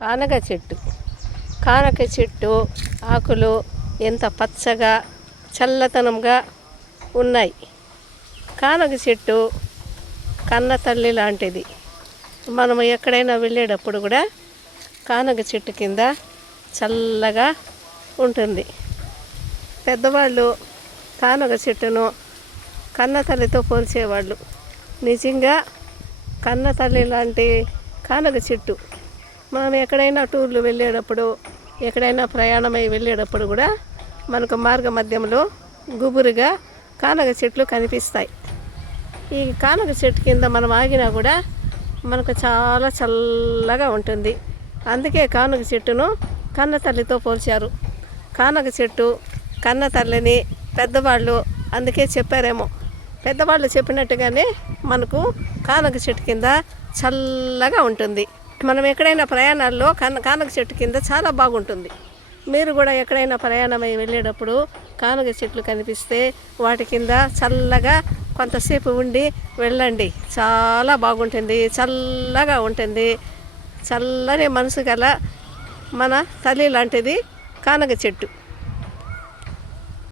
కానగ చెట్టు. కానగ చెట్టు ఆకులు ఎంత పచ్చగా చల్లదనంగా ఉన్నాయి. కానగ చెట్టు కన్న తల్లి లాంటిది. మనం ఎక్కడైనా వెళ్ళేటప్పుడు కూడా కానగ చెట్టు కింద చల్లగా ఉంటుంది. పెద్దవాళ్ళు కానగ చెట్టును కన్న తల్లితో పోల్చేవాళ్ళు. నిజంగా కన్న తల్లి లాంటి కానగ చెట్టు. మనం ఎక్కడైనా టూర్లు వెళ్ళేటప్పుడు, ఎక్కడైనా ప్రయాణమై వెళ్ళేటప్పుడు కూడా మనకు మార్గ మధ్యంలో గుబురుగా కానగ చెట్లు కనిపిస్తాయి. ఈ కానగ చెట్టు కింద మనం ఆగినా కూడా మనకు చాలా చల్లగా ఉంటుంది. అందుకే కానగ చెట్టును కన్న తల్లితో పోల్చారు. కానగ చెట్టు కన్న తల్లిని పెద్దవాళ్ళు అందుకే చెప్పారేమో. పెద్దవాళ్ళు చెప్పినట్టుగానే మనకు కానగ చెట్టు కింద చల్లగా ఉంటుంది. మనం ఎక్కడైనా ప్రయాణాల్లో కానగ చెట్టు కింద చాలా బాగుంటుంది. మీరు కూడా ఎక్కడైనా ప్రయాణమై వెళ్ళేటప్పుడు కానగ చెట్లు కనిపిస్తే వాటి కింద చల్లగా కొంతసేపు ఉండి వెళ్ళండి. చాలా బాగుంటుంది, చల్లగా ఉంటుంది. చల్లని మనసు గల మన తల్లి లాంటిది కానగ చెట్టు.